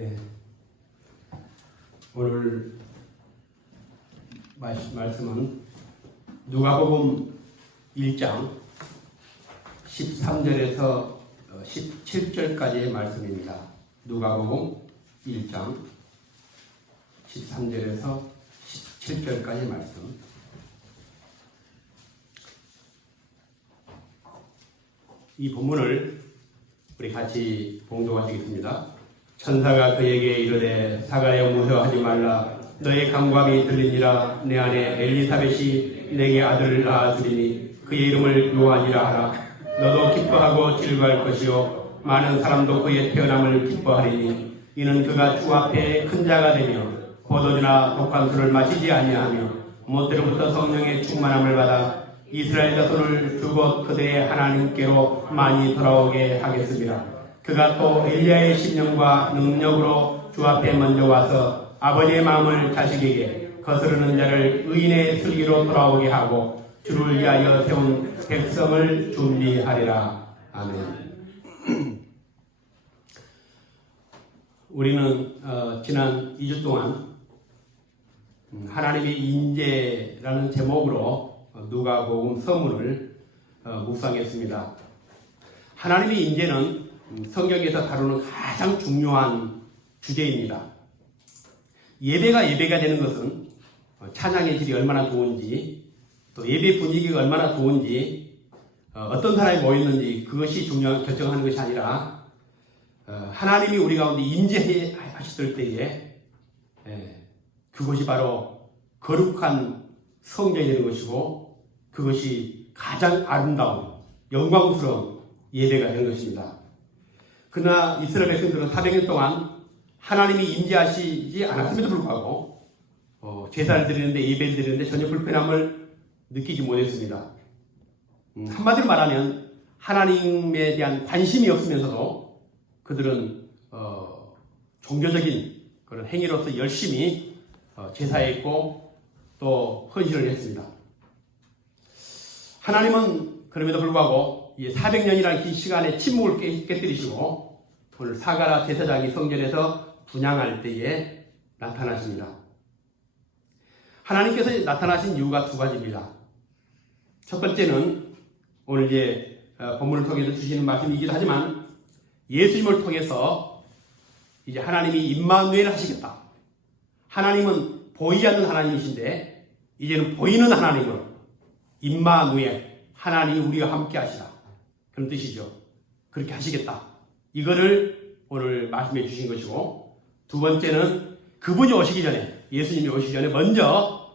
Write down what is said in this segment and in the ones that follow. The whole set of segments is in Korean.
네. 오늘 말씀은 누가복음 1장 13절에서 17절까지의 말씀입니다. 누가복음 1장 13절에서 17절까지의 말씀. 이 본문을 우리 같이 봉독하시겠습니다. 천사가 그에게 이르되 사가랴 무서워하지 말라. 너의 감감이 들리니라. 내 아내 엘리사벳이 내게 아들을 낳아주리니 그의 이름을 요한이라 하라. 너도 기뻐하고 즐거워할 것이요 많은 사람도 그의 태어남을 기뻐하리니 이는 그가 주 앞에 큰 자가 되며 포도주나 독한 술을 마시지 아니하며 모태로부터 성령의 충만함을 받아 이스라엘 자손을 주곧 그들의 하나님께로 많이 돌아오게 하겠습니다. 그가 또 엘리야의 신령과 능력으로 주 앞에 먼저 와서 아버지의 마음을 자식에게 거스르는 자를 의인의 슬기로 돌아오게 하고 주를 위하여 세운 백성을 준비하리라. 아멘. 우리는 지난 2주 동안 하나님의 인재라는 제목으로 누가복음 서문을 묵상했습니다. 하나님의 인재는 성경에서 다루는 가장 중요한 주제입니다. 예배가 되는 것은 찬양의 질이 얼마나 좋은지, 또 예배 분위기가 얼마나 좋은지, 어떤 사람이 모였는지 그것이 결정하는 것이 아니라 하나님이 우리 가운데 임재하셨을 때에 그것이 바로 거룩한 성전이 되는 것이고 그것이 가장 아름다운 영광스러운 예배가 되는 것입니다. 그러나 이스라엘 백성들은 400년 동안 하나님이 임재하시지 않았음에도 불구하고 제사를 드리는데 예배를 드리는데 전혀 불편함을 느끼지 못했습니다. 한마디로 말하면 하나님에 대한 관심이 없으면서도 그들은 종교적인 그런 행위로서 열심히 제사했고 또 헌신을 했습니다. 하나님은 그럼에도 불구하고 400년이라는 긴 시간에 침묵을 깨뜨리시고 오늘 사가랴 제사장이 성전에서 분향할 때에 나타나십니다. 하나님께서 나타나신 이유가 두 가지입니다. 첫 번째는 오늘 본문을 통해서 주시는 말씀이기도 하지만 예수님을 통해서 이제 하나님이 임마누엘 하시겠다. 하나님은 보이지 않는 하나님이신데 이제는 보이는 하나님으로 임마누엘, 하나님이 우리와 함께 하시라. 그런 뜻이죠. 그렇게 하시겠다. 이거를 오늘 말씀해 주신 것이고, 두 번째는 그분이 오시기 전에, 예수님이 오시기 전에 먼저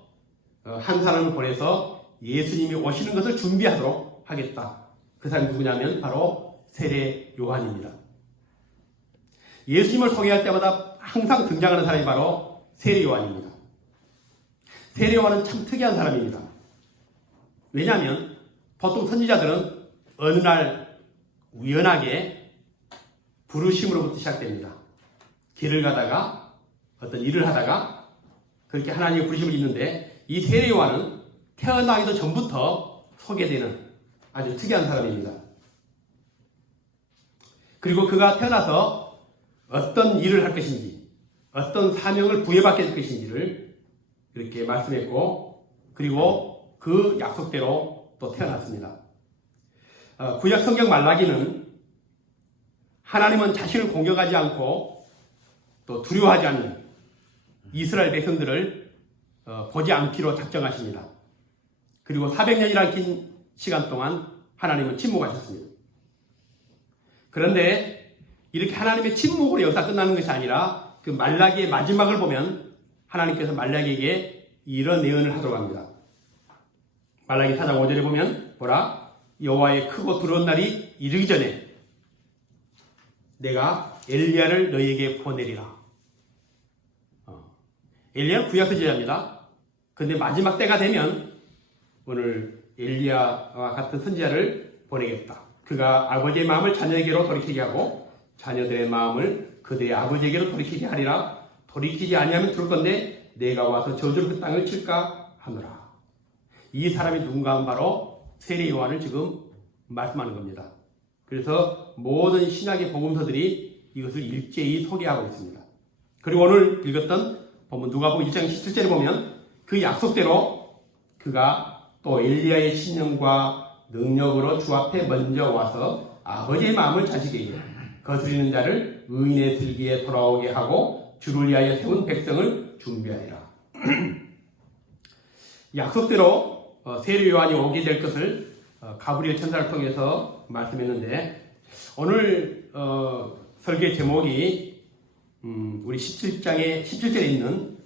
한 사람을 보내서 예수님이 오시는 것을 준비하도록 하겠다. 그 사람이 누구냐면 바로 세례 요한입니다. 예수님을 소개할 때마다 항상 등장하는 사람이 바로 세례 요한입니다. 세례 요한은 참 특이한 사람입니다. 왜냐하면 보통 선지자들은 어느 날 우연하게 부르심으로부터 시작됩니다. 길을 가다가 어떤 일을 하다가 그렇게 하나님의 부르심을 입는데 이 세례 요한은 태어나기도 전부터 소개되는 아주 특이한 사람입니다. 그리고 그가 태어나서 어떤 일을 할 것인지 어떤 사명을 부여받게 될 것인지를 이렇게 말씀했고 그리고 그 약속대로 또 태어났습니다. 구약 성경 말라기는 하나님은 자신을 공격하지 않고 또 두려워하지 않는 이스라엘 백성들을 보지 않기로 작정하십니다. 그리고 400년이라는 긴 시간 동안 하나님은 침묵하셨습니다. 그런데 이렇게 하나님의 침묵으로 역사가 끝나는 것이 아니라 그 말라기의 마지막을 보면 하나님께서 말라기에게 이런 예언을 하도록 합니다. 말라기 4장 5절에 보면 보라 여호와의 크고 두려운 날이 이르기 전에 내가 엘리야를 너희에게 보내리라. 엘리야는 구약 선지자입니다. 그런데 마지막 때가 되면 오늘 엘리야와 같은 선지자를 보내겠다. 그가 아버지의 마음을 자녀에게로 돌이키게 하고 자녀들의 마음을 그들의 아버지에게로 돌이키게 하리라. 돌이키지 아니하면 죽을 건데 내가 와서 저주로 그 땅을 칠까 하노라. 이 사람이 누군가 하면 바로 세례 요한을 지금 말씀하는 겁니다. 그래서 모든 신약의 복음서들이 이것을 일제히 소개하고 있습니다. 그리고 오늘 읽었던 본문 누가복음 1장 17절에 보면 그 약속대로 그가 또 엘리야의 신령과 능력으로 주 앞에 먼저 와서 아버지의 마음을 자식에게 거스리는 자를 의인의 슬기에 돌아오게 하고 주를 위하여 세운 백성을 준비하리라. 약속대로 세례 요한이 오게 될 것을 가브리엘 천사를 통해서 말씀했는데 오늘 설교의 제목이 우리 17장에 17절에 있는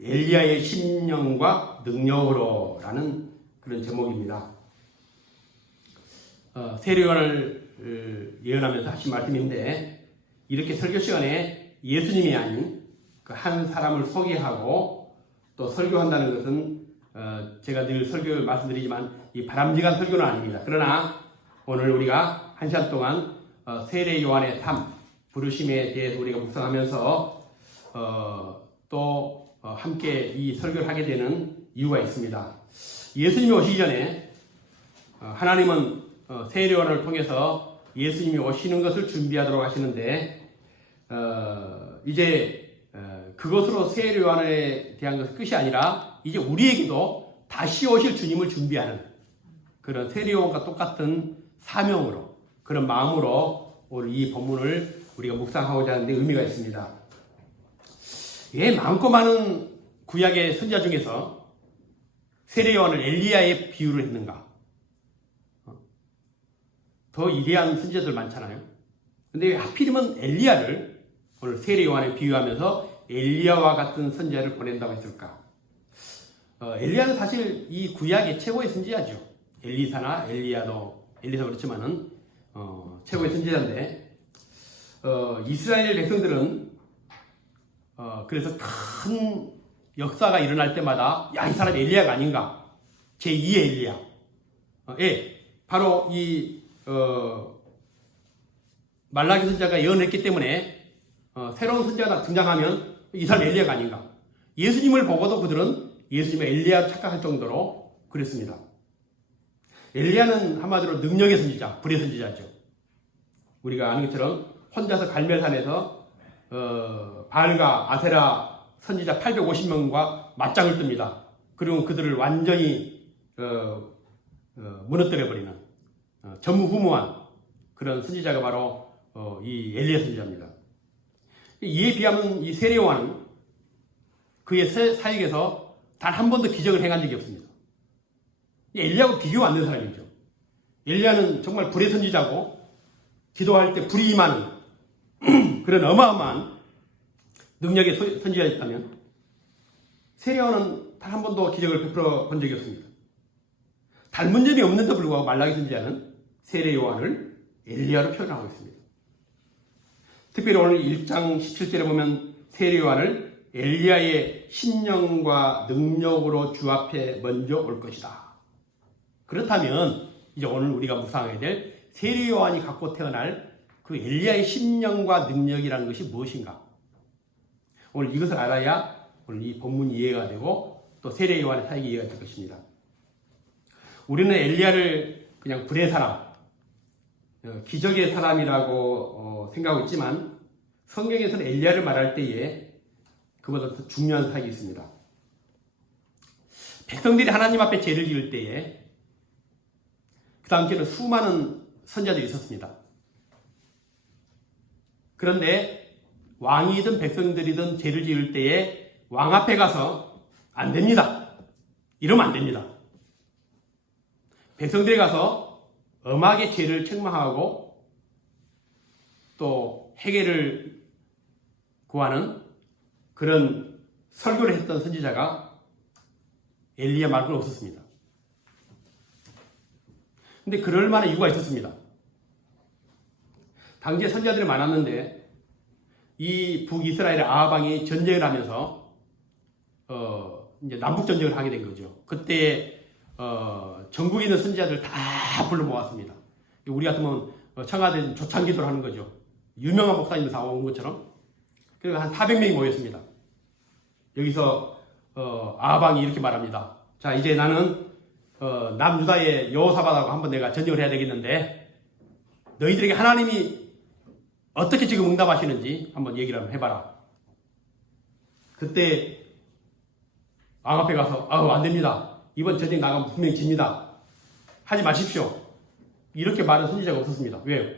엘리야의 심령과 능력으로 라는 그런 제목입니다. 세례 요한을 예언하면서 하신 말씀인데 이렇게 설교 시간에 예수님이 아닌 그 한 사람을 소개하고 또 설교한다는 것은 제가 늘 설교를 말씀드리지만 이 바람직한 설교는 아닙니다. 그러나 오늘 우리가 한 시간 동안 세례 요한의 삶, 부르심에 대해서 우리가 묵상하면서 또 함께 이 설교를 하게 되는 이유가 있습니다. 예수님이 오시기 전에 하나님은 세례 요한을 통해서 예수님이 오시는 것을 준비하도록 하시는데 이제 그것으로 세례 요한에 대한 것은 끝이 아니라 이제 우리에게도 다시 오실 주님을 준비하는 그런 세례 요한과 똑같은 사명으로 그런 마음으로 오늘 이 본문을 우리가 묵상하고자 하는데 의미가 있습니다. 많고 많은 구약의 선지자 중에서 세례 요한을 엘리야에 비유를 했는가? 더 위대한 선지자들 많잖아요. 근데 왜 하필이면 엘리야를 오늘 세례 요한에 비유하면서 엘리야와 같은 선지자를 보낸다고 했을까? 엘리야는 사실 이 구약의 최고의 선지자죠. 엘리사나 엘리야도 엘리사 그렇지만은 최고의 선지자인데 이스라엘 백성들은 그래서 큰 역사가 일어날 때마다 야, 이 사람이 엘리야가 아닌가? 제2의 엘리야. 바로 이 말라기 선지자가 예언했기 때문에 새로운 선지자가 등장하면 이 사람이 엘리야가 아닌가? 예수님을 보고도 그들은 예수님의 엘리야로 착각할 정도로 그랬습니다. 엘리야는 한마디로 능력의 선지자, 불의 선지자죠. 우리가 아는 것처럼 혼자서 갈멜산에서 바알과 아세라 선지자 850명과 맞짱을 뜹니다. 그리고 그들을 완전히 무너뜨려버리는 전무후무한 그런 선지자가 바로 이 엘리야 선지자입니다. 이에 비하면 이 세례 요한은 그의 사역에서 단 한 번도 기적을 행한 적이 없습니다. 엘리야하고 비교가 안 되는 사람이죠. 엘리야는 정말 불의 선지자고 기도할 때 불이 임하는 그런 어마어마한 능력의 선지자였다면 세례 요한은 단 한 번도 기적을 베풀어 본 적이 없습니다. 닮은 점이 없는데도 불구하고 말라기 선지자는 세례 요한을 엘리야로 표현하고 있습니다. 특별히 오늘 1장 17절에 보면 세례 요한을 엘리야의 신령과 능력으로 주 앞에 먼저 올 것이다. 그렇다면 이제 오늘 우리가 묵상하게 될 세례 요한이 갖고 태어날 그 엘리야의 신령과 능력이라는 것이 무엇인가? 오늘 이것을 알아야 오늘 이 본문이 이해가 되고 또 세례 요한의 사역이 이해가 될 것입니다. 우리는 엘리야를 그냥 불의 사람, 기적의 사람이라고 생각하고 있지만 성경에서는 엘리야를 말할 때에 그보다 더 중요한 사역이 있습니다. 백성들이 하나님 앞에 죄를 지을 때에 그 당시에는 수많은 선지자들이 있었습니다. 그런데 왕이든 백성들이든 죄를 지을 때에 왕 앞에 가서 안 됩니다. 이러면 안 됩니다. 백성들이 가서 엄하게 죄를 책망하고 또 해결을 구하는 그런 설교를 했던 선지자가 엘리야 말고는 없었습니다. 근데 그럴 만한 이유가 있었습니다. 당시에 선지자들이 많았는데 이 북이스라엘의 아합 왕이 전쟁을 하면서 이제 남북 전쟁을 하게 된 거죠. 그때 전국에 있는 선지자들 다 불러 모았습니다. 우리 같으면 청와대 조창 기도를 하는 거죠. 유명한 목사님들 다 온 것처럼. 그리고 한 400명이 모였습니다. 여기서 아합 왕이 이렇게 말합니다. 자, 이제 나는 남유다의 여호사밧하고 한번 내가 전쟁을 해야 되겠는데 너희들에게 하나님이 어떻게 지금 응답하시는지 한번 얘기를 한번 해봐라. 그때 왕 앞에 가서 안 됩니다. 이번 전쟁 나가면 분명히 집니다. 하지 마십시오. 이렇게 말하는 선지자가 없었습니다. 왜요?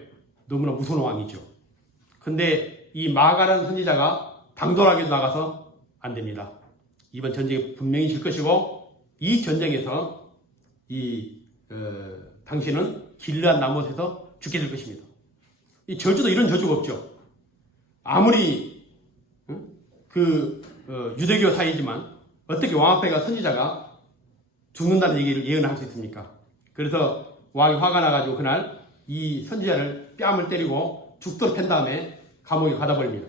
너무나 무서운 왕이죠. 근데 이 마가라는 선지자가 당돌하게 나가서 안 됩니다. 이번 전쟁에 분명히 질 것이고 이 전쟁에서 당신은 길르앗 나못에서 죽게 될 것입니다. 이 저주도 이런 저주가 없죠. 아무리 유대교 사이지만 어떻게 왕 앞에 가 선지자가 죽는다는 얘기를 예언할 수 있습니까? 그래서 왕이 화가 나가지고 그날 이 선지자를 뺨을 때리고 죽도록 팬 다음에 감옥에 가다 버립니다.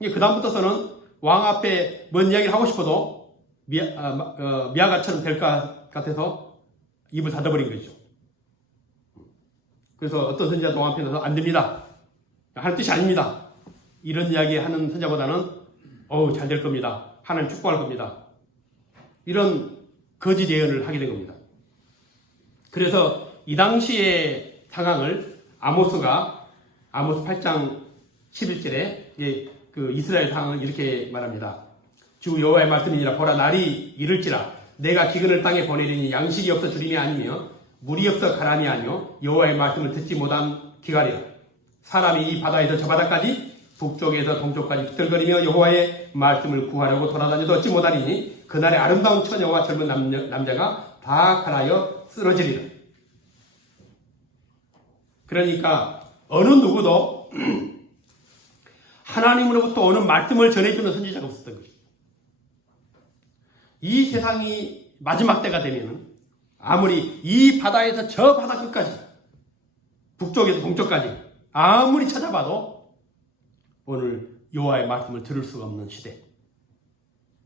그 다음부터서는 왕 앞에 뭔 이야기를 하고 싶어도 미아가처럼 될 것 같아서 입을 닫아버린 거죠. 그래서 어떤 선지자도 왕 앞에 나서 안 됩니다. 하는 뜻이 아닙니다. 이런 이야기 하는 선지자보다는 잘 될 겁니다. 하나님 축복할 겁니다. 이런 거짓 예언을 하게 된 겁니다. 그래서 이 당시의 상황을 아모스 8장 11절에 그 이스라엘 상황을 이렇게 말합니다. 주 여호와의 말씀이니라. 보라, 날이 이를지라 내가 기근을 땅에 보내리니 양식이 없어 주림이 아니며 물이 없어 가람이 아니요 여호와의 말씀을 듣지 못한 기갈이라. 사람이 이 바다에서 저 바다까지 북쪽에서 동쪽까지 비틀거리며 여호와의 말씀을 구하려고 돌아다녀도 얻지 못하리니 그날에 아름다운 처녀와 젊은 남자가 다 갈아여 쓰러지리라. 그러니까 어느 누구도 하나님으로부터 오는 말씀을 전해주는 선지자가 없었던 거죠. 이 세상이 마지막 때가 되면 아무리 이 바다에서 저 바다 끝까지 북쪽에서 동쪽까지 아무리 찾아봐도 오늘 여호와의 말씀을 들을 수가 없는 시대.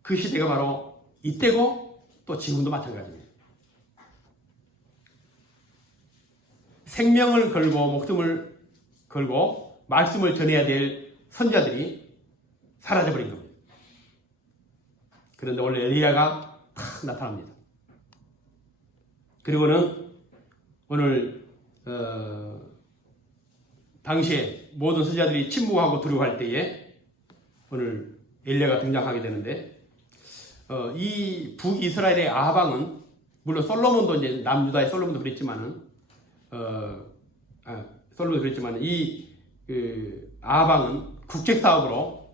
그 시대가 바로 이때고 또 지금도 마찬가지입니다. 생명을 걸고 목숨을 걸고 말씀을 전해야 될 선지자들이 사라져버린 겁니다. 그런데 오늘 엘리야가 탁 나타납니다. 그리고는 오늘 당시에 모든 선지자들이 침묵하고 두려워할 때에 오늘 엘리야가 등장하게 되는데 이 북이스라엘의 아방은 물론 솔로몬도 이제 남유다의 솔로몬도 그랬지만은 이 아방은 국책 사업으로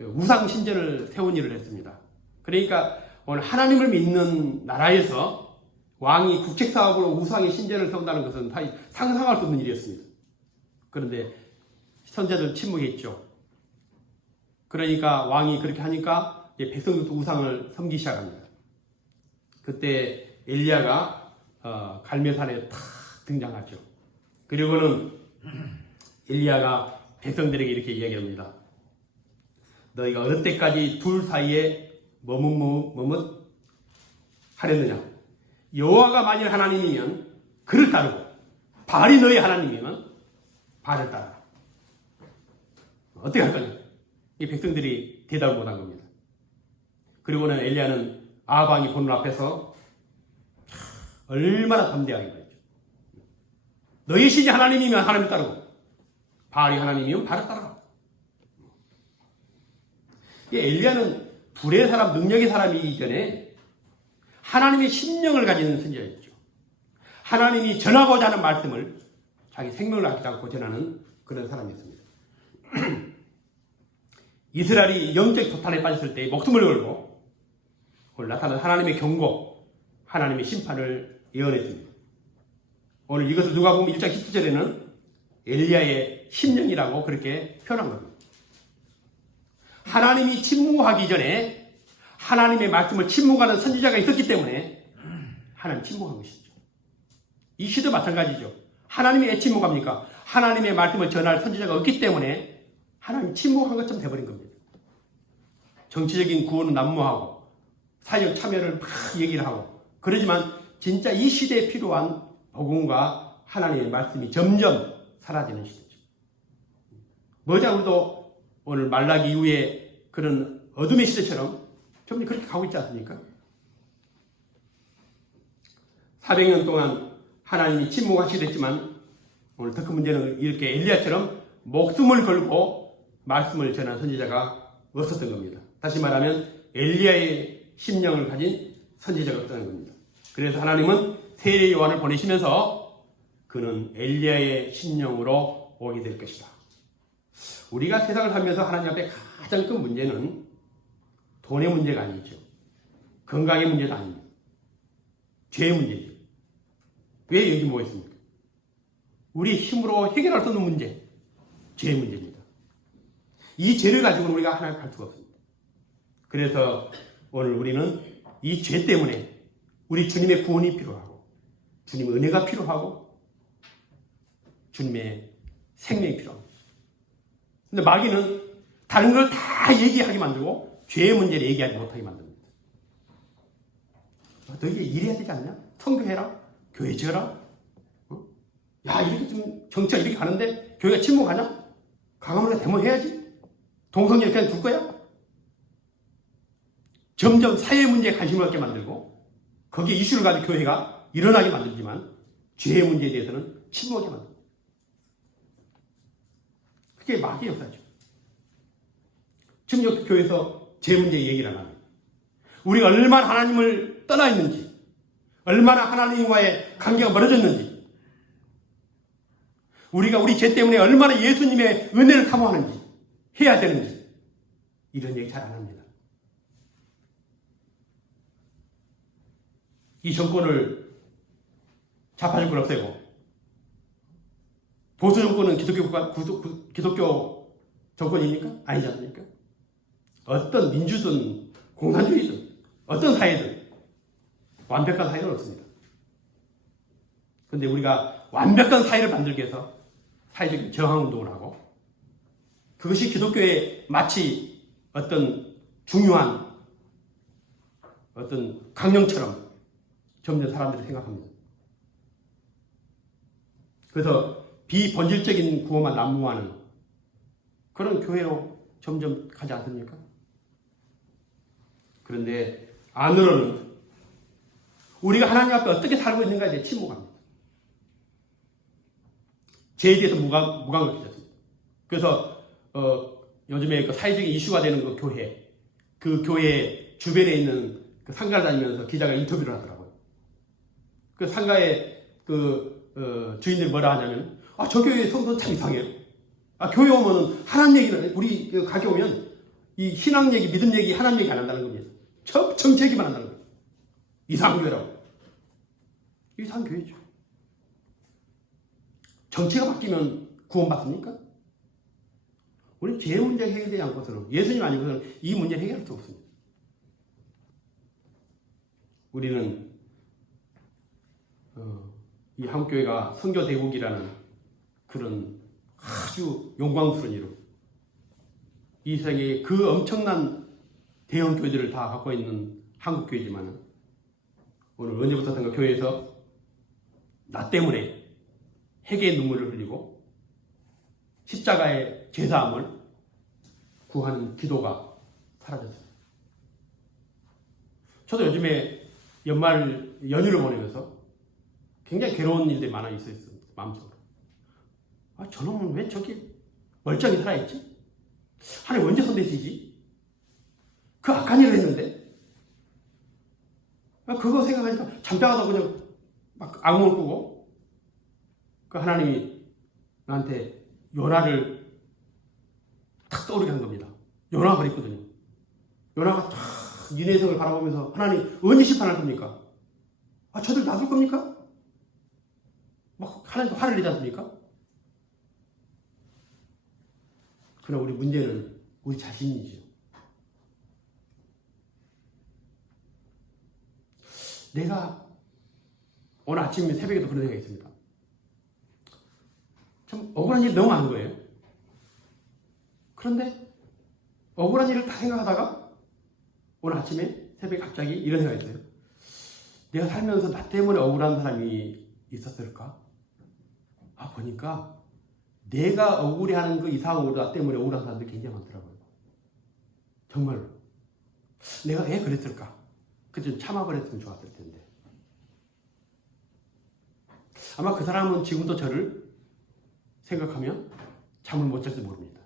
우상 신전을 세운 일을 했습니다. 그러니까 오늘 하나님을 믿는 나라에서 왕이 국책 사업으로 우상의 신전을 세운다는 것은 상상할 수 없는 일이었습니다. 그런데 선지자들 침묵했죠. 그러니까 왕이 그렇게 하니까 백성들도 우상을 섬기기 시작합니다. 그때 엘리야가 갈멜산에 탁 등장하죠. 그리고는 엘리야가 백성들에게 이렇게 이야기합니다. 너희가 어느 때까지 둘 사이에 머뭇 하렸느냐? 여호와가 만일 하나님이면 그를 따르고 바알이 너희 하나님이면 바알을 따라. 어떻게 할 거냐? 이 백성들이 대답을 못한 겁니다. 그리고는 엘리야는 아방이 보는 앞에서 얼마나 담대하게 말했죠. 너희 신이 하나님이면 하나님 따르고 바알이 하나님이면 바알을 따라. 엘리야는 불의 사람, 능력의 사람이기 전에 하나님의 심령을 가진 선지자였죠. 하나님이 전하고자 하는 말씀을 자기 생명을 아끼지 않고 전하는 그런 사람이었습니다. 이스라엘이 영적 도탄에 빠졌을 때 목숨을 걸고 오늘 나타난 하나님의 경고, 하나님의 심판을 예언했습니다. 오늘 이것을 누가 보면 1장 17절에는 엘리야의 심령이라고 그렇게 표현한 겁니다. 하나님이 침묵하기 전에 하나님의 말씀을 침묵하는 선지자가 있었기 때문에 하나님 침묵한 것이죠. 이 시도 마찬가지죠. 하나님이 왜 침묵합니까? 하나님의 말씀을 전할 선지자가 없기 때문에 하나님이 침묵한 것처럼 돼버린 겁니다. 정치적인 구호는 난무하고 사역 참여를 막 얘기를 하고 그러지만 진짜 이 시대에 필요한 복음과 하나님의 말씀이 점점 사라지는 시대죠. 머자우도 오늘 말라기 이후에 그런 어둠의 시대처럼 점점 그렇게 가고 있지 않습니까? 400년 동안 하나님이 침묵하시겠지만 오늘 더 큰 문제는 이렇게 엘리야처럼 목숨을 걸고 말씀을 전한 선지자가 없었던 겁니다. 다시 말하면 엘리야의 심령을 가진 선지자가 없다는 겁니다. 그래서 하나님은 세례 요한을 보내시면서 그는 엘리야의 심령으로 오게 될 것이다. 우리가 세상을 살면서 하나님 앞에 가장 큰 문제는 돈의 문제가 아니죠. 건강의 문제도 아닙니다. 죄의 문제죠. 왜 여기 모였습니까? 우리 힘으로 해결할 수 없는 문제, 죄의 문제입니다. 이 죄를 가지고는 우리가 하나님 갈 수가 없습니다. 그래서 오늘 우리는 이 죄 때문에 우리 주님의 구원이 필요하고 주님의 은혜가 필요하고 주님의 생명이 필요합니다. 근데 마귀는 다른 걸 다 얘기하게 만들고 죄의 문제를 얘기하지 못하게 만듭니다. 너희가 일해야 되지 않냐? 선교해라? 교회 지어라? 야, 이렇게 좀 정치가 이렇게 가는데 교회가 침묵하냐? 강화문에 데모해야지? 동성애 그냥 둘 거야? 점점 사회 문제에 관심을 갖게 만들고 거기에 이슈를 가지고 교회가 일어나게 만들지만 죄의 문제에 대해서는 침묵하게 만듭니다. 그게 마귀의 역사죠. 지금 여기 교회에서 죄 문제 얘기를 안 합니다. 우리가 얼마나 하나님을 떠나 있는지, 얼마나 하나님과의 관계가 멀어졌는지, 우리가 우리 죄 때문에 얼마나 예수님의 은혜를 사모하는지, 해야 되는지, 이런 얘기 잘 안 합니다. 이 정권을 좌파 정권 없애고, 보수 정권은 기독교 정권입니까? 아니지 않습니까? 어떤 민주든 공산주의든 어떤 사회든 완벽한 사회는 없습니다. 그런데 우리가 완벽한 사회를 만들기 위해서 사회적인 저항운동을 하고 그것이 기독교의 마치 어떤 중요한 어떤 강령처럼 점점 사람들이 생각합니다. 그래서 비본질적인 구호만 난무하는 그런 교회로 점점 가지 않습니까? 그런데 안으로는 우리가 하나님 앞에 어떻게 살고 있는가에 대해 침묵합니다. 죄에 대해서 무감각해졌습니다. 그래서 요즘에 그 사회적인 이슈가 되는 그 교회 주변에 있는 그 상가를 다니면서 기자가 인터뷰를 하더라고요. 그 상가의 주인들이 뭐라 하냐면, 저 교회 성도는 참 이상해요. 교회 오면은 하나님 얘기를, 우리 가게 오면 이 신앙 얘기, 믿음 얘기, 하나님 얘기 안 한다는 겁니다. 정치 얘기만 한다는 거예요. 이상한 교회라고. 이상한 교회죠. 정치가 바뀌면 구원받습니까? 우리 죄 문제 해결되지 않고서는, 예수님 아니고서는 이 문제를 해결할 수 없습니다. 우리는 이 한국교회가 선교대국이라는 그런 아주 영광스러운 이름, 이 세상에 그 엄청난 대형 교회들을 다 갖고 있는 한국교회지만 오늘 언제부터든가 교회에서 나 때문에 회개의 눈물을 흘리고 십자가의 제사함을 구하는 기도가 사라졌어요. 저도 요즘에 연말 연휴를 보내면서 굉장히 괴로운 일들이 많아 있었어요. 마음속으로. 저놈은 왜 저기 멀쩡히 살아있지? 하나님 언제 손대시지? 그 악한 일을 했는데? 그거 생각하니까 잠자가다 그냥 막 악몽을 꾸고 그 하나님이 나한테 요나를 탁 떠오르게 한 겁니다. 요나가 그랬거든요. 요나가 탁 니네성을 바라보면서 하나님 언제 심판할 겁니까? 저들 놔둘 겁니까? 막 하나님도 화를 내지 않습니까? 그러나 우리 문제는 우리 자신이죠. 내가 오늘 아침 새벽에도 그런 생각이 있습니다. 참 억울한 일이 너무 많은 거예요. 그런데 억울한 일을 다 생각하다가 오늘 아침에 새벽에 갑자기 이런 생각이 있어요. 내가 살면서 나 때문에 억울한 사람이 있었을까? 보니까 내가 억울해하는 그 이상으로 나 때문에 억울한 사람들이 굉장히 많더라고요. 정말로. 내가 왜 그랬을까? 좀 참아버렸으면 좋았을 텐데. 아마 그 사람은 지금도 저를 생각하면 잠을 못 잘지 모릅니다.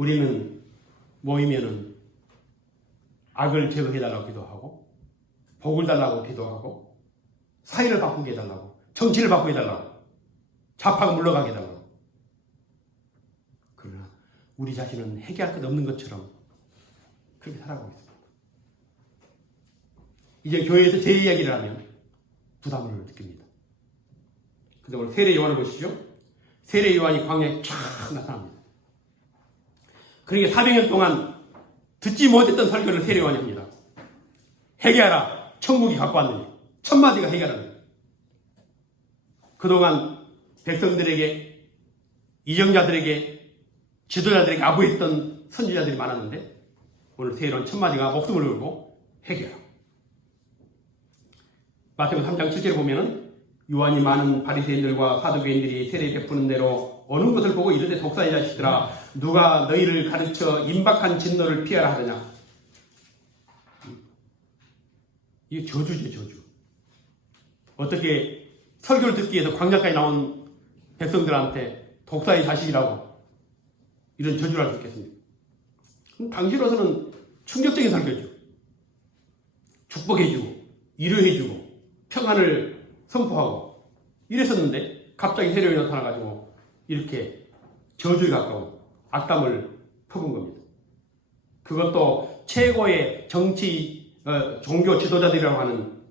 우리는 모이면은 악을 제거해달라고 기도하고, 복을 달라고 기도하고, 사회를 바꾸게 해달라고, 정치를 바꾸게 해달라고, 좌파가 물러가게 해달라고. 그러나 우리 자신은 해결할 것 없는 것처럼 그렇게 살아가고 있습니다. 이제 교회에서 제 이야기를 하면 부담을 느낍니다. 근데 오늘 세례 요한을 보시죠. 세례 요한이 광야에 쫙 나타납니다. 그러니까 400년 동안 듣지 못했던 설교를 세례 요한이 합니다. 회개하라, 천국이 갖고 왔느니. 첫 마디가 회개하라는 거예요. 그동안 백성들에게, 이정자들에게, 지도자들에게 아부했던 선지자들이 많았는데 오늘 세례 요한 첫 마디가 목숨을 걸고 회개하라. 마태복음 3장 7절에 보면은 요한이 많은 바리새인들과 사두개인들이 세례 베푸는 대로 오는 것을 보고 이르되 독사의 자식들아, 누가 너희를 가르쳐 임박한 진노를 피하라 하더냐. 이게 저주죠, 저주. 어떻게 설교를 듣기 위해서 광야까지 나온 백성들한테 독사의 자식이라고 이런 저주를 할 수 있겠습니까? 당시로서는 충격적인 설교죠. 축복해주고 위로해주고 평안을 선포하고 이랬었는데 갑자기 세례 요한이 나타나가지고 이렇게 저주에 가까운 악담을 퍼본 겁니다. 그것도 최고의 종교 지도자들이라고 하는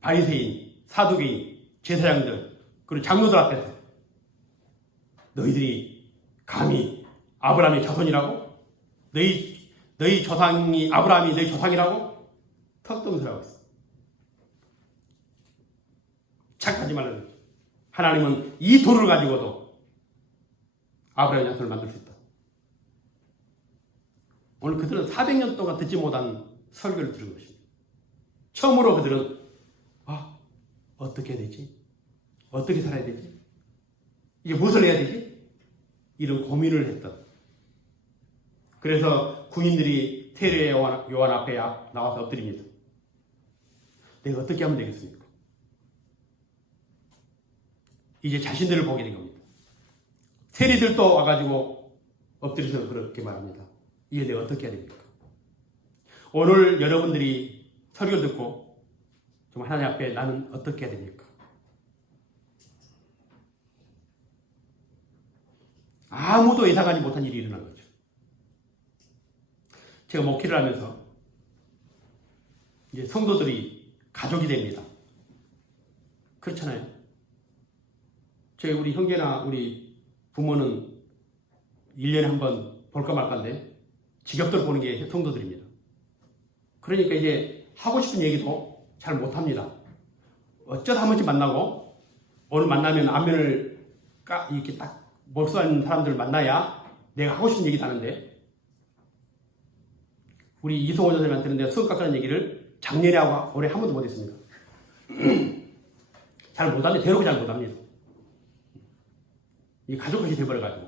바리새인, 사두개인, 제사장들 그리고 장로들 앞에서 너희들이 감히 아브라함의 자손이라고? 너희 조상이 아브라함이 너희 조상이라고? 턱떠면서 하고 있어. 착하지 말라는 거죠. 하나님은 이 돌을 가지고도 아브라함의 자손을 만들 수 있다. 오늘 그들은 400년 동안 듣지 못한 설교를 들은 것입니다. 처음으로 그들은 어떻게 해야 되지? 어떻게 살아야 되지? 이게 무엇을 해야 되지? 이런 고민을 했던. 그래서 군인들이 세례 요한 앞에 나와서 엎드립니다. 내가 어떻게 하면 되겠습니까? 이제 자신들을 보게 된 겁니다. 세리들도 와가지고 엎드려서 그렇게 말합니다. 이제 내가 어떻게 해야 됩니까? 오늘 여러분들이 설교 듣고 정말 하나님 앞에 나는 어떻게 해야 됩니까? 아무도 예상하지 못한 일이 일어난 거죠. 제가 목회를 하면서 이제 성도들이 가족이 됩니다. 그렇잖아요. 우리 형제나 우리 부모는 1년에 한 번 볼까 말까인데 직업들 보는 게 성도들입니다. 그러니까 이제 하고 싶은 얘기도 잘 못합니다. 어쩌다 한 번씩 만나고 오늘 만나면 안면을 이렇게 딱 몰수하는 사람들을 만나야 내가 하고 싶은 얘기도 하는데 우리 이성호 전사님한테는 내가 수업 깎는 얘기를 작년에 하고 올해 한 번도 못했습니다. 잘 못합니다. 대놓고 잘 못합니다. 이 가족같이 돼버려가지고.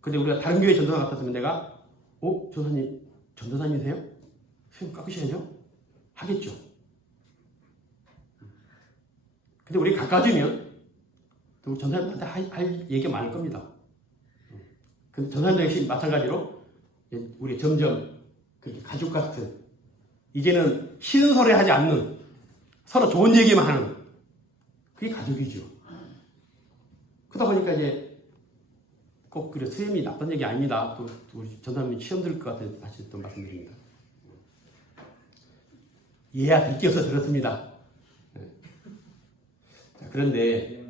근데 우리가 다른 교회 전도사 같았으면 내가 전도사님 전도사님이세요? 수업 깎으셔야죠? 하겠죠. 근데 우리 가까워지면 또 전도사님한테 할 얘기가 많을 겁니다. 근데 전도사님 역시 마찬가지로 우리 점점 그렇게 가족 같은 이제는 싫은 소리 하지 않는 서로 좋은 얘기만 하는 그게 가족이죠. 그러다 보니까 이제 꼭 그래 수염이 나쁜 얘기 아닙니다. 또 우리 전사님이 시험 들을 것 같아서 다시 또 말씀드립니다. 얘야 비껴서 들었습니다. 그런데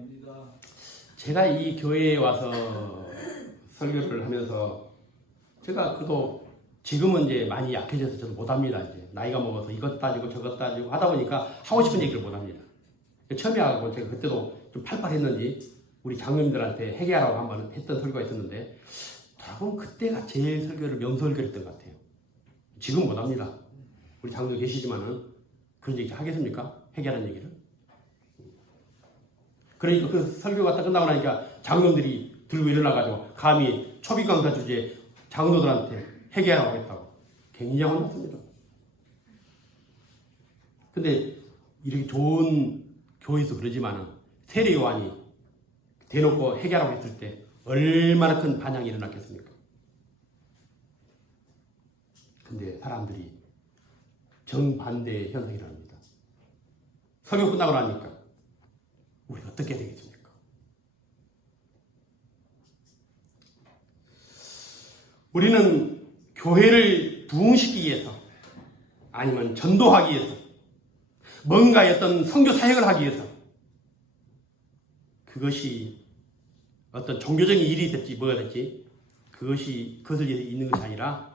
제가 이 교회에 와서 설교를 하면서 제가 그도 지금은 이제 많이 약해져서 저도 못합니다. 이제 나이가 먹어서 이것 따지고 저것 따지고 하다 보니까 하고 싶은 얘기를 못합니다. 처음에 하고 제가 그때도 좀 팔팔했는지 우리 장로님들한테 회개하라고 한번 했던 설교가 있었는데 돌아보면 그때가 제일 설교를 명설교를 했던 것 같아요. 지금 못합니다. 우리 장로 계시지만은 그런 얘기 하겠습니까? 회개하는 얘기를. 그러니까 그 설교가 딱 끝나고 나니까 장로들이 들고 일어나가지고 감히 초비강사 주제에 장로들한테 회개하라고 했다고. 굉장히 혼났습니다. 근데 이렇게 좋은 교회에서 그러지만은 세례 요한이 대놓고 회개하라고 했을 때 얼마나 큰 반향이 일어났겠습니까? 근데 사람들이 정반대의 현상이 일어납니다. 설교 끝나고 나니까 우리 어떻게 해야 되겠습니까? 우리는 교회를 부흥시키기 위해서 아니면 전도하기 위해서 뭔가 어떤 선교 사역을 하기 위해서 그것이 어떤 종교적인 일이 됐지 뭐가 됐지 그것을 위해서 있는 것이 아니라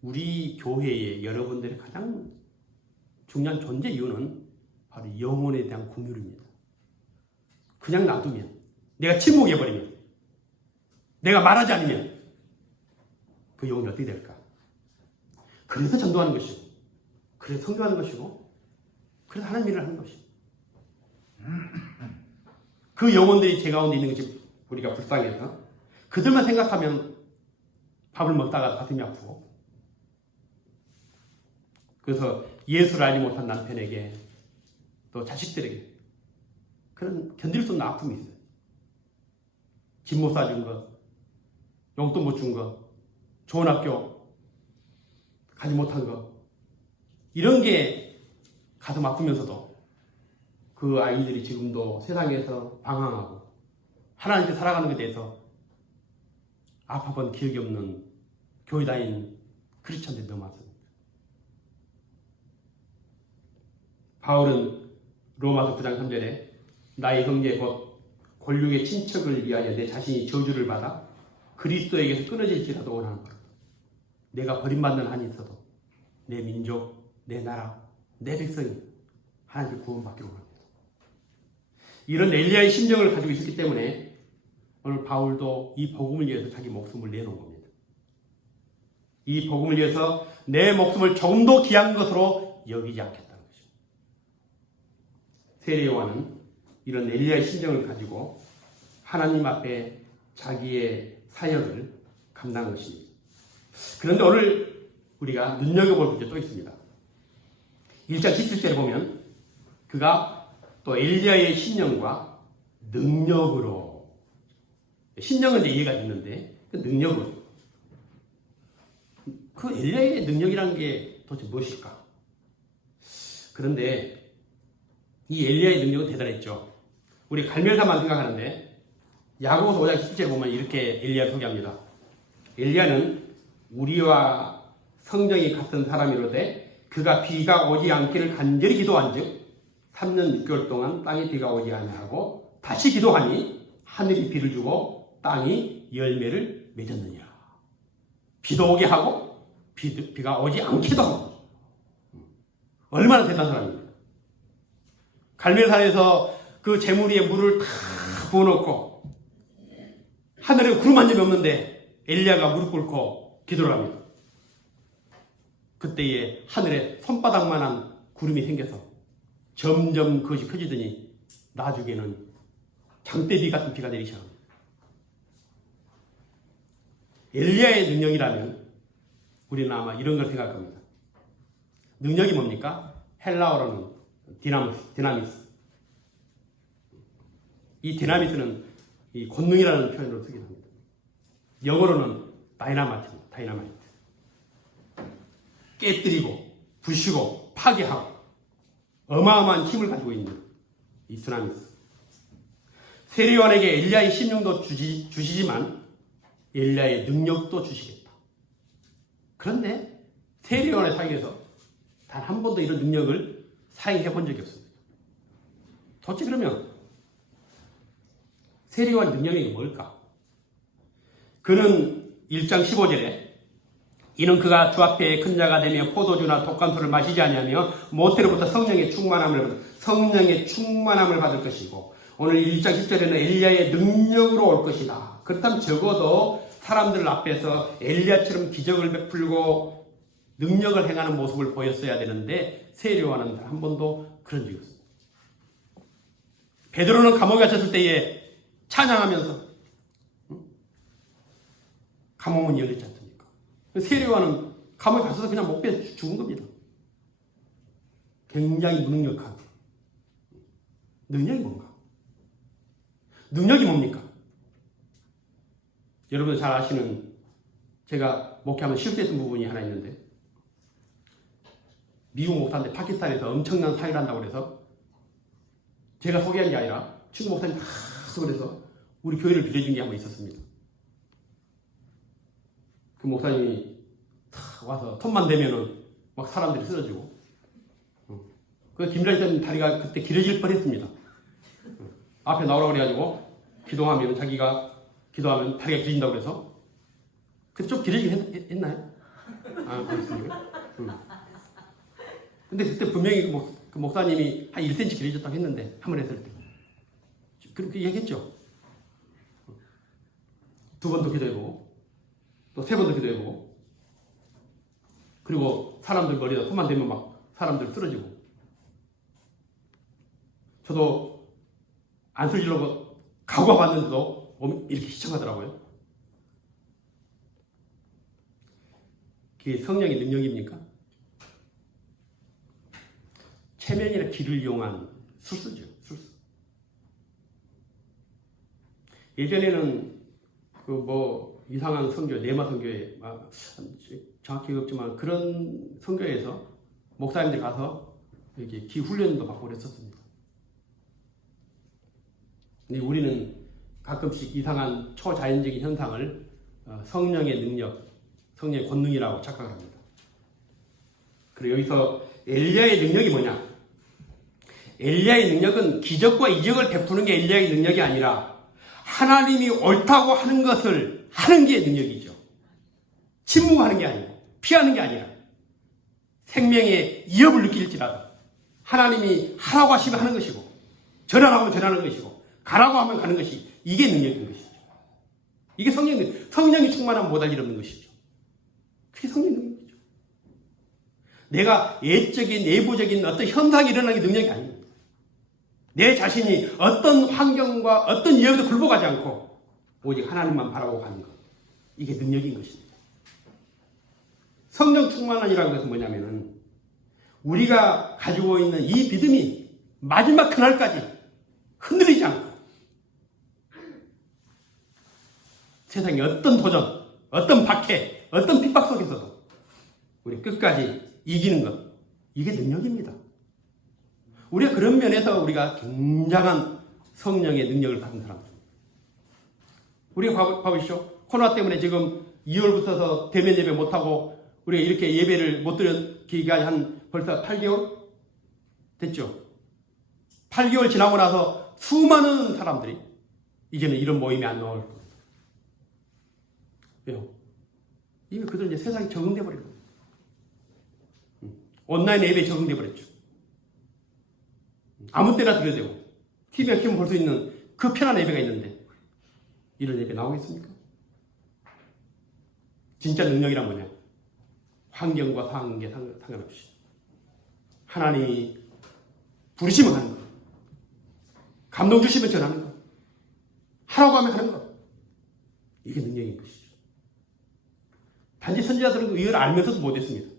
우리 교회의 여러분들의 가장 중요한 존재 이유는 바로 영혼에 대한 긍휼입니다. 그냥 놔두면 내가 침묵해버리면 내가 말하지 않으면 그 영혼이 어떻게 될까? 그래서 전도하는 것이고 그래서 선교하는 것이고 그래서 하나님 일을 하는 것이고 그 영혼들이 제 가운데 있는 것이 우리가 불쌍해서 그들만 생각하면 밥을 먹다가 가슴이 아프고 그래서 예수를 알지 못한 남편에게 또 자식들에게 그런 견딜 수 없는 아픔이 있어요. 집 못 사준 것, 용돈 못 준 것, 좋은 학교 가지 못한 것 이런 게 가슴 아프면서도 그 아이들이 지금도 세상에서 방황하고 하나님께 살아가는 것에 대해서 아파본 기억이 없는 교회 다닌 크리스천들이 너무 많습니다. 바울은 로마서 9장 3절에 나의 형제 곧 권력의 친척을 위하여 내 자신이 저주를 받아 그리스도에게서 끊어질지라도 원하는 것. 내가 버림받는 한이 있어도 내 민족, 내 나라, 내 백성이 하나님께 구원받기로 합니다. 이런 엘리야의 심정을 가지고 있었기 때문에 오늘 바울도 이 복음을 위해서 자기 목숨을 내놓은 겁니다. 이 복음을 위해서 내 목숨을 조금도 귀한 것으로 여기지 않겠다는 것입니다. 세례 요한은 이런 엘리야의 심정을 가지고 하나님 앞에 자기의 사역을 감당한 것입니다. 그런데 오늘 우리가 눈여겨볼 문제 또 있습니다. 1장 17절에 보면 그가 또 엘리야의 신령과 능력으로 신령은 이제 이해가 됐는데 그 능력으로 그 엘리야의 능력이라는 게 도대체 무엇일까? 그런데 이 엘리야의 능력은 대단했죠. 우리 갈멜사만 생각하는데 야고보서 5장 17절에 보면 이렇게 엘리야를 소개합니다. 엘리야는 우리와 성정이 같은 사람이로되 그가 비가 오지 않기를 간절히 기도한즉 3년 6개월 동안 땅에 비가 오지 아니하고 다시 기도하니 하늘이 비를 주고 땅이 열매를 맺었느니라. 비도 오게 하고 비가 오지 않기도 하고 얼마나 대단한 사람입니까? 갈멜산에서 그 재물 위에 물을 다 부어놓고 하늘에 구름 한 점이 없는데 엘리야가 무릎 꿇고 기도를 합니다. 그때에 하늘에 손바닥만한 구름이 생겨서 점점 그것이 커지더니 나중에는 장대비 같은 비가 내리기 시작합니다. 엘리야의 능력이라면 우리는 아마 이런 걸 생각합니다. 능력이 뭡니까? 헬라어로는 디나미스. 이 디나미스는 이 권능이라는 표현으로 쓰긴 합니다. 영어로는 다이나마이트. 깨뜨리고 부수고 파괴하고 어마어마한 힘을 가지고 있는 이 디나미스. 세례 요한에게 엘리야의 심령도 주시지만 엘리야의 능력도 주시겠다. 그런데 세례 요한의 사역에서 단 한 번도 이런 능력을 사용해 본 적이 없습니다. 도대체 그러면 세례 요한 능력이 뭘까? 그는 1장 15절에 이는 그가 주 앞에 큰 자가 되며 포도주나 독감술을 마시지 아니하며 모태로부터 성령의 충만함을 받을 것이고 오늘 1장 10절에는 엘리야의 능력으로 올 것이다. 그렇다면 적어도 사람들 앞에서 엘리야처럼 기적을 베풀고 능력을 행하는 모습을 보였어야 되는데 세례 요한은 한 번도 그런 적이 없습니다. 베드로는 감옥에 갇혔을 때에 찬양하면서 감옥문 열리지 않습니까? 세례 요한은 감옥에 갇혀서 그냥 목베 죽은 겁니다. 굉장히 무능력한 능력이 뭔가? 능력이 뭡니까? 여러분 잘 아시는 제가 목회하면 실수했던 부분이 하나 있는데 미국 목사인데 파키스탄에서 엄청난 사회를 한다고 그래서 제가 소개한 게 아니라 친구 목사님 다 그래서 우리 교회를 빌려준 게 한 번 있었습니다. 그 목사님이 탁 와서 손만 대면은 막 사람들이 쓰러지고 그 김라이선 다리가 그때 길어질 뻔했습니다. 앞에 나오라고 그래가지고 기도하면 자기가 기도하면 다리가 길어진다고 그래서 그때 좀 길어지긴 했나요? 아, 그렇습니까? 근데 그때 분명히 그 목사님이 한 1cm 길어졌다고 했는데 한 번 했을 때 그렇게 얘기했죠. 두 번도 기도해보고 또 세 번도 기도해보고 그리고 사람들 머리에다 손만 대면 막 사람들 쓰러지고 저도 안 쓰러지려고 각오하고 왔는데도 이렇게 시청하더라고요. 그게 성령의 능력입니까? 체면이나 기를 이용한 술수죠. 술수. 예전에는 이상한 선교, 네마 선교에 정확히 없지만 그런 선교에서 목사님들 가서 이렇게 기 훈련도 받고 그랬었습니다. 근데 우리는 가끔씩 이상한 초자연적인 현상을 성령의 능력, 성령의 권능이라고 착각을 합니다. 그리고 여기서 엘리야의 능력이 뭐냐? 엘리야의 능력은 기적과 이적을 베푸는 게 엘리야의 능력이 아니라 하나님이 옳다고 하는 것을 하는 게 능력이죠. 침묵하는 게 아니고 피하는 게 아니라 생명의 위협을 느낄지라도 하나님이 하라고 하시면 하는 것이고 전하라고 하면 전하는 것이고 가라고 하면 가는 것이 이게 능력인 것이죠. 이게 성령이 충만하면 못할 일 없는 것이죠. 그게 성령의 능력이죠. 내가 예적인 내부적인 어떤 현상이 일어나는 게 능력이 아닙니다. 내 자신이 어떤 환경과 어떤 위협에도 굴복하지 않고 오직 하나님만 바라보고 가는 것. 이게 능력인 것입니다. 성령 충만이라는 것은 뭐냐면은 우리가 가지고 있는 이 믿음이 마지막 그날까지 흔들리지 않고 세상의 어떤 도전, 어떤 박해, 어떤 핍박 속에서도 우리 끝까지 이기는 것. 이게 능력입니다. 우리가 그런 면에서 우리가 굉장한 성령의 능력을 받은 사람들입니다. 우리가 봐보시죠. 코로나 때문에 지금 2월부터서 대면 예배 못하고 우리가 이렇게 예배를 못 드린 기간이 한 벌써 8개월 됐죠. 8개월 지나고 나서 수많은 사람들이 이제는 이런 모임에 안 나올 겁니다. 왜요? 이미 그들은 이제 세상에 적응돼 버린 겁니다. 온라인 예배에 적응돼 버렸죠. 아무 때나 드려도 되고 TV에 키면 볼 수 있는 그 편한 예배가 있는데 이런 예배 나오겠습니까? 진짜 능력이란 뭐냐? 환경과 상황에 상관없이 하나님이 부르시면 하는 것, 감동 주시면 전하는 것, 하라고 하면 하는 것, 이게 능력인 것이죠. 단지 선지자들은 이걸 알면서도 못했습니다.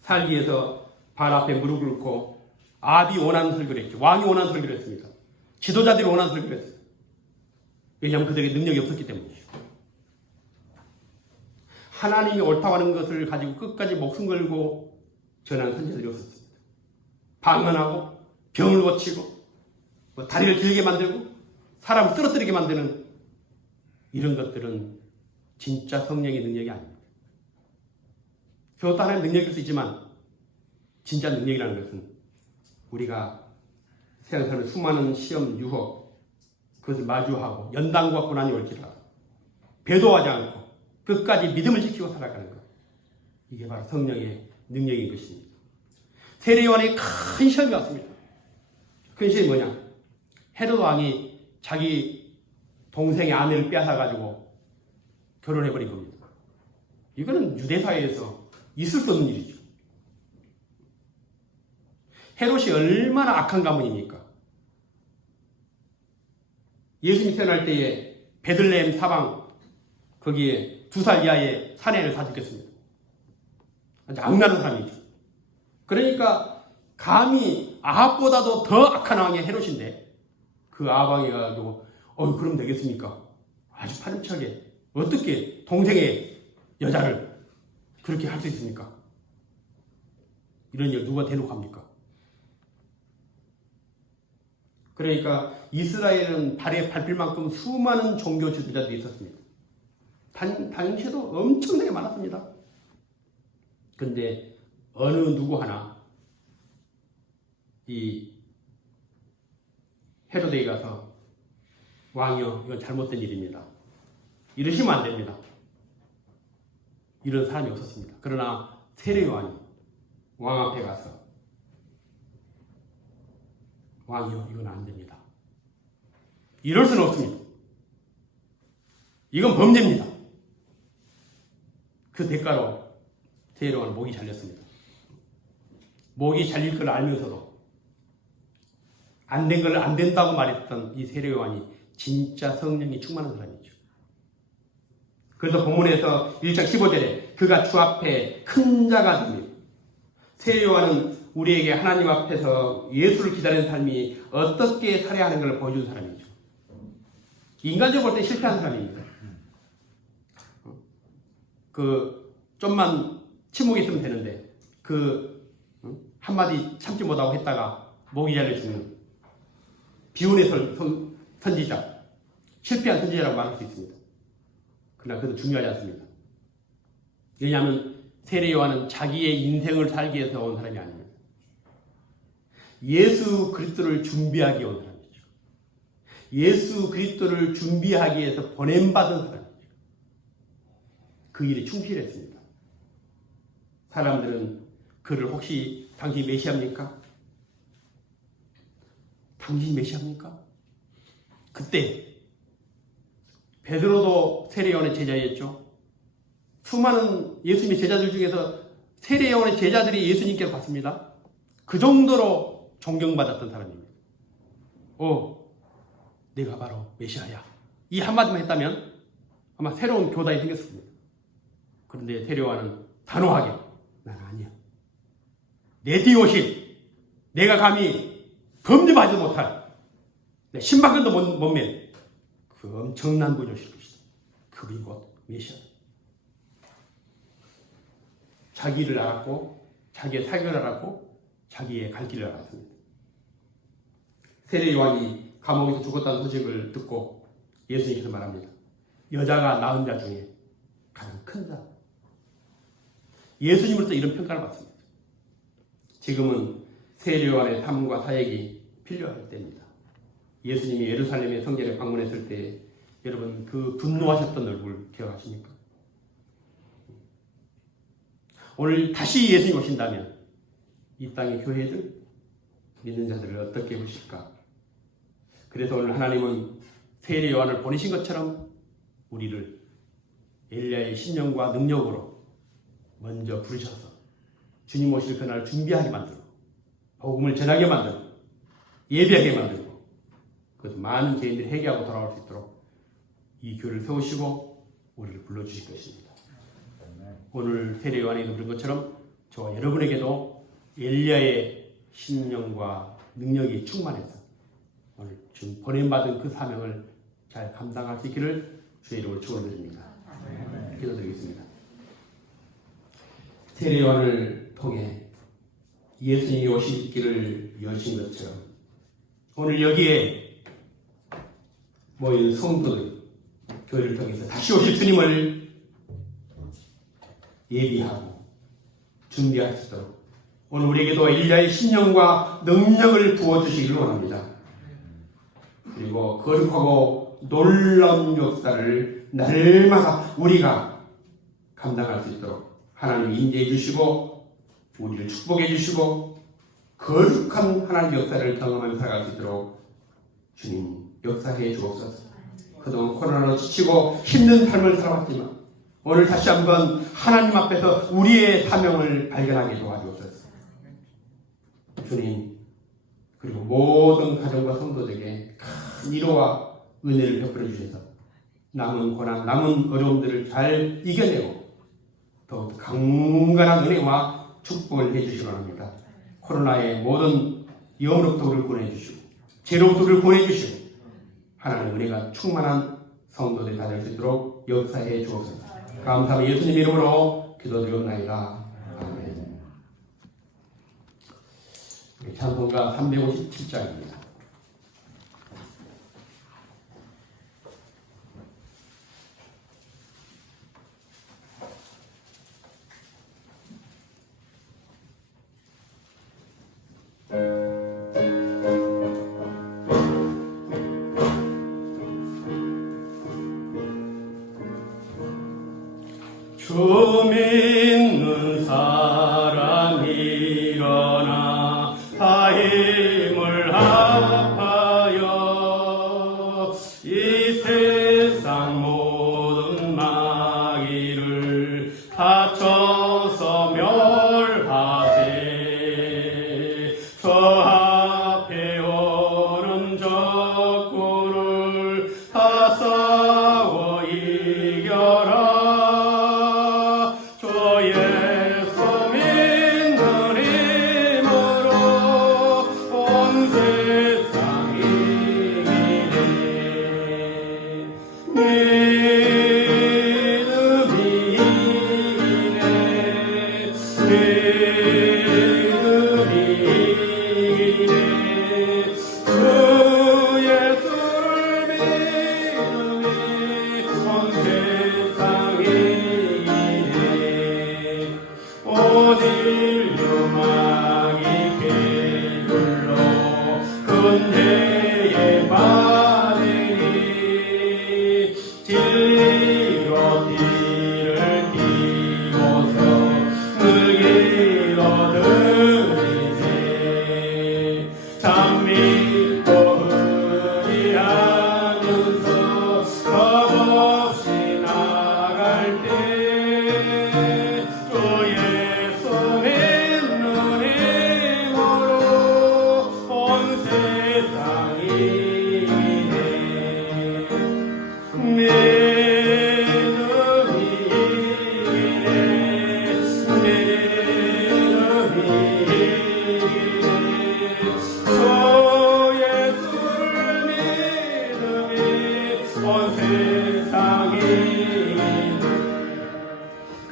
살기 위해서 발 앞에 무릎 꿇고 아비 원하는 설교를 했죠. 왕이 원하는 설교를 했습니다. 지도자들이 원하는 설교를 했어요. 왜냐하면 그들에게 능력이 없었기 때문이죠. 하나님이 옳다고 하는 것을 가지고 끝까지 목숨 걸고 전하는 선지자들이 없었습니다. 방언하고 병을 고치고 다리를 길게 만들고 사람을 쓰러뜨리게 만드는 이런 것들은 진짜 성령의 능력이 아닙니다. 그것도 하나의 능력일 수 있지만 진짜 능력이라는 것은 우리가 세상에 사는 수많은 시험, 유혹 그것을 마주하고 연단과 고난이 올지라도 배도하지 않고 끝까지 믿음을 지키고 살아가는 것. 이게 바로 성령의 능력인 것입니다. 세례 요한의 큰 시험이 왔습니다. 큰 시험이 뭐냐? 헤롯 왕이 자기 동생의 아내를 빼앗아가지고 결혼해버린 겁니다. 이거는 유대사회에서 있을 수 없는 일이죠. 헤롯이 얼마나 악한 가문입니까? 예수님이 태어날 때에 베들레헴 사방 거기에 2살 이하의 사내를 다 죽였습니다. 아주 악랄한 사람이죠. 그러니까 감히 아합보다도 더 악한 왕이 헤롯인데 그 아합왕이 가지고 그럼 되겠습니까? 아주 파렴치하게 어떻게 동생의 여자를 그렇게 할 수 있습니까? 이런 일 누가 대놓고 합니까? 그러니까 이스라엘은 발에 밟힐 만큼 수많은 종교 지도자들이 있었습니다. 당시에도 엄청나게 많았습니다. 그런데 어느 누구 하나 이 헤로데에 가서 왕이여, 이건 잘못된 일입니다. 이러시면 안 됩니다. 이런 사람이 없었습니다. 그러나 세례 요한이 왕 앞에 가서 왕이여, 이건 안 됩니다. 이럴 수는 없습니다. 이건 범죄입니다. 그 대가로 세례 요한은 목이 잘렸습니다. 목이 잘릴 걸 알면서도 안 된 걸 안 된다고 말했던 이 세례 요한이 진짜 성령이 충만한 사람이죠. 그래서 본문에서 1장 15절에 그가 주 앞에 큰 자가 됩니다. 세례 요한은 우리에게 하나님 앞에서 예수를 기다리는 삶이 어떻게 살아야 하는 걸 보여준 사람이죠. 인간적으로 볼 때 실패한 사람입니다. 좀만 침묵이 있으면 되는데 한마디 참지 못하고 했다가 목이 잘려 죽는 비운의 선지자, 실패한 선지자라고 말할 수 있습니다. 그러나 그것도 중요하지 않습니다. 왜냐하면 세례 요한은 자기의 인생을 살기 위해서 온 사람이 아닙니다. 예수 그리스도를 준비하기 위해 온 사람이죠. 예수 그리스도를 준비하기 위해서 보냄받은 사람이죠. 그 일이 충실했습니다. 사람들은 그를 혹시 당신이 메시아입니까? 당신이 메시아입니까? 그때 베드로도 세례 요한의 제자였죠. 수많은 예수님의 제자들 중에서 세례 요한의 제자들이 예수님께로 갔습니다. 그 정도로 존경받았던 사람입니다. 내가 바로 메시아야. 이 한마디만 했다면 아마 새로운 교단이 생겼을 겁니다. 그런데 세례 요한은 단호하게 난 아니야. 내 뒤에 오실 내가 감히 범접하지 못할 내 신박한도 못 맨 그 엄청난 분이 오실 것이다. 그분이 곧 메시아. 자기를 알았고 자기의 사역을 알았고 자기의 갈 길을 알았습니다. 세례 요한이 감옥에서 죽었다는 소식을 듣고 예수님께서 말합니다. 여자가 낳은 자 중에 가장 큰 자. 예수님으로부터 이런 평가를 받습니다. 지금은 세례 요한의 삶과 사역이 필요할 때입니다. 예수님이 예루살렘의 성전에 방문했을 때 여러분 그 분노하셨던 얼굴 기억하십니까? 오늘 다시 예수님 오신다면 이 땅의 교회들, 믿는 자들을 어떻게 보실까? 그래서 오늘 하나님은 세례 요한을 보내신 것처럼 우리를 엘리야의 신령과 능력으로 먼저 부르셔서 주님 오실 그날을 준비하게 만들고 복음을 전하게 만들고 예배하게 만들고 그래서 많은 죄인들이 회개하고 돌아올 수 있도록 이 교회를 세우시고 우리를 불러주실 것입니다. 오늘 세례 요한이 누린 것처럼 저와 여러분에게도 엘리야의 신령과 능력이 충만해서 오늘 지금 보냄받은 그 사명을 잘 감당할 수 있기를 주의 이름으로 축원드립니다. 기도드리겠습니다. 세례 요한을 통해 예수님이 오실 길을 여신 것처럼 오늘 여기에 모인 성도들 교회를 통해서 다시 오실 주님을 예비하고 준비할 수 있도록 오늘 우리에게도 엘리야의 신령과 능력을 부어주시기를 원합니다. 그리고 거룩하고 놀라운 역사를 날마다 우리가 감당할 수 있도록 하나님 인도해 주시고 우리를 축복해 주시고 거룩한 하나님 역사를 경험하며 살아갈 수 있도록 주님 역사해 주옵소서. 그동안 코로나로 지치고 힘든 삶을 살아왔지만 오늘 다시 한번 하나님 앞에서 우리의 사명을 발견하게 도와주옵소서. 주님 그리고 모든 가정과 성도들에게 큰 위로와 은혜를 베풀어 주셔서 남은 고난, 남은 어려움들을 잘 이겨내고 더욱 강건한 은혜와 축복을 해주시기 바랍니다. 코로나의 모든 위험으로부터 우리를 구원해주시고 죄로부터 우리를 구원해주시고 하나님의 은혜가 충만한 성도들이 다 될 수 있도록 역사해 주옵소서. 감사합니다. 예수님 이름으로 기도드리옵나이다. 아멘. 찬송가 357장입니다. 주 믿는 사람 일어나 다 힘을 합하여 이 세상 모든 마귀를 다쳐서 멸하세. 저 앞에 오는 적군을 다 싸워 이겨라.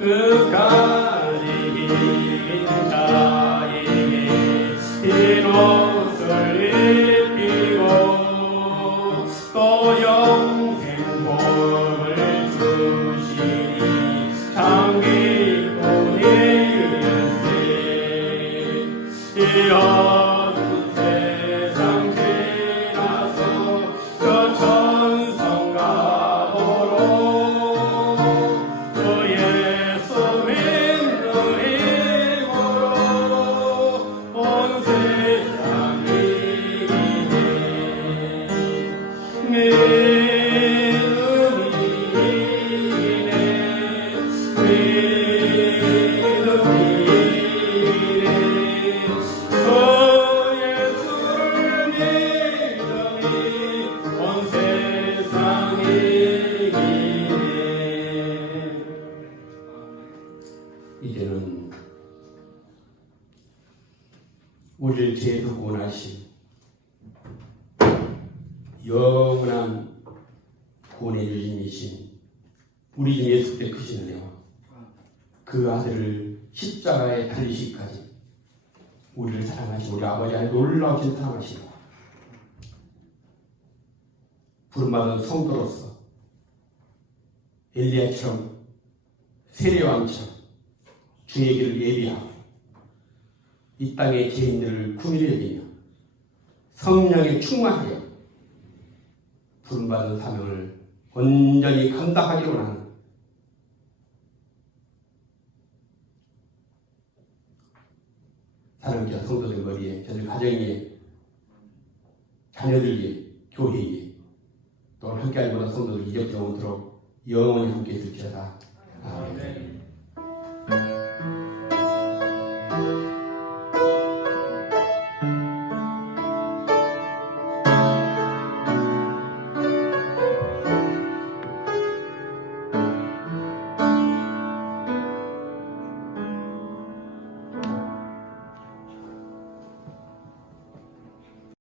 끝까지 이긴 자에게 흰 옷을 입히고 또 영생 복을 주시니 참 기쁜 일세. 이 어두운 세상 지나서 저 천성 가도록 주 예수 믿는 힘으로 온 세상 이기네. 이제는 우리를 죄에서 구원하신 영원한 구원의 주님이신 우리 주 예수께 크신 은혜와 그 아들을 십자가에 달리시기까지 우리를 사랑하신 우리 아버지 안에 놀라우신 사랑하시고 부름받은 성도로서 엘리야처럼 세례왕처럼 주의 길을 예비하고 이 땅의 죄인들을 구원을 여기며 성령에 충만하여 부름받은 사명을 온전히 감당하기를 원하는 사랑자 성도들 머리에 저들 가정에 자녀들 위 교회에 또 함께하지 못한 성도들 이적 영원토록 영원히 함께 있을지어다. 아멘.